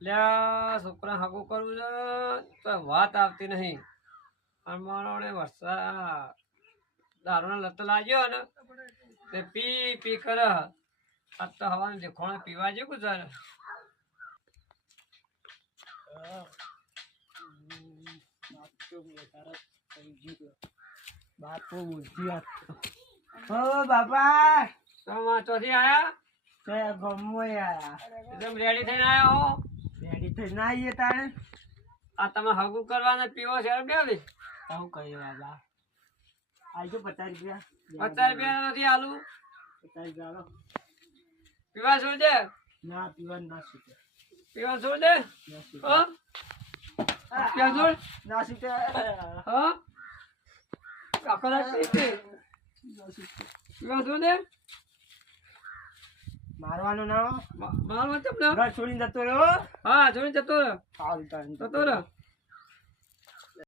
લ્યા છોકરા હાગું કરવું છે તો વાત આવતી નહીં. અમારો વરસાદ દારૂનો લત લાગ્યો ને તે પી પી કરે. આ તો હવાનું દેખોણે પીવા જેવું છે ને. બાપુ બુદ્ધિ ઓ બાપા ચોથી આયા તે ગમો આયા એકદમ રેડી થઈને આયા હો. રેડી થઈ ના આવીએ તાણે આ તમે હગું કરવાને પીવો છે બે શું કહ્યું બાબા આવજો 50 50 રૂપિયા રૂપિયા નથી આલુ 50 રૂપિયા પીવા છોડ દે. ના પીવાનું ના છૂટે પીવા છોડ દે. હા પીવા છોડ. ના છૂટે હા આખો રાત પીતી. પીવા છોડ દે. મારવાનું ના મારવા ચપલા ઘર છોડીને જતો રહ્યો હા છોડી જતો રહે. સારું તાણ જતો રહે.